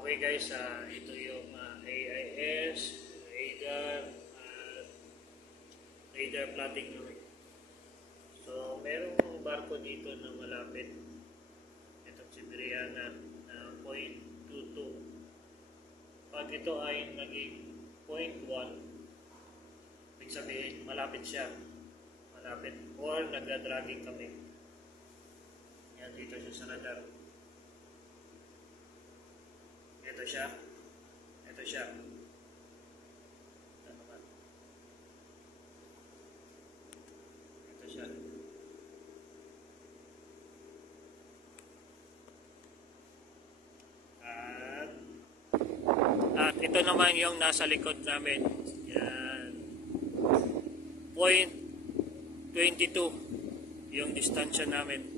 Okay guys, ito yung AIS, radar plotting. So, merong barko dito na malapit. Itong Siberiana na 0.22. Pag ito ay naging 0.1, ibig sabihin malapit siya. Malapit. Or nagdadragging kami. Yan, dito siya sa radar. Ito siya. Ito siya. Ito naman. Ito siya. At ito naman yung nasa likod namin. Yan. 0.22 yung distansya namin.